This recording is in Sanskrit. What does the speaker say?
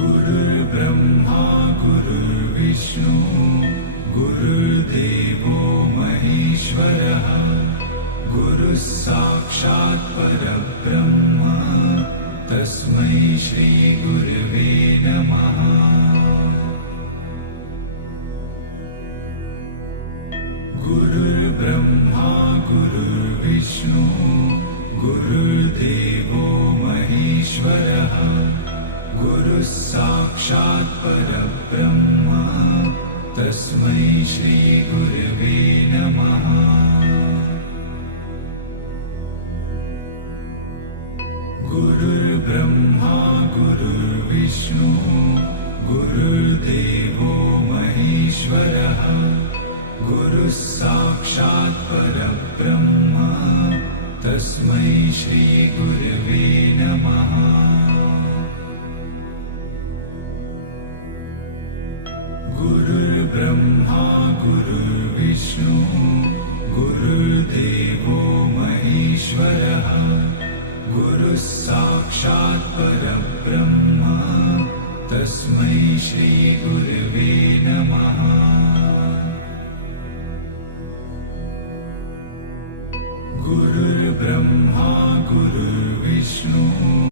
गुरुर्ब्रह्मा गुरुर्विष्णु गुरुर्देवो महेश्वरः गुरुः साक्षात् परब्रह्म तस्मै श्री गुरवे नमः। गुरुर्ब्रह्मा गुरुर्विष्णु गुरुर्देवो महेश्वरः गुरुः साक्षात् परब्रह्म तस्मै श्री गुरवे नमः। गुरुर्ब्रह्मा गुरुर्विष्णु गुरुर्देवो महेश्वरः गुरुः साक्षात् परब्रह्म तस्मै श्री गुरवे नमः। गुरुर्ब्रह्मा गुरुर्विष्णु गुरुर्देवो महेश्वरः गुरुः साक्षात् परब्रह्म तस्मै श्री गुरवे नमः।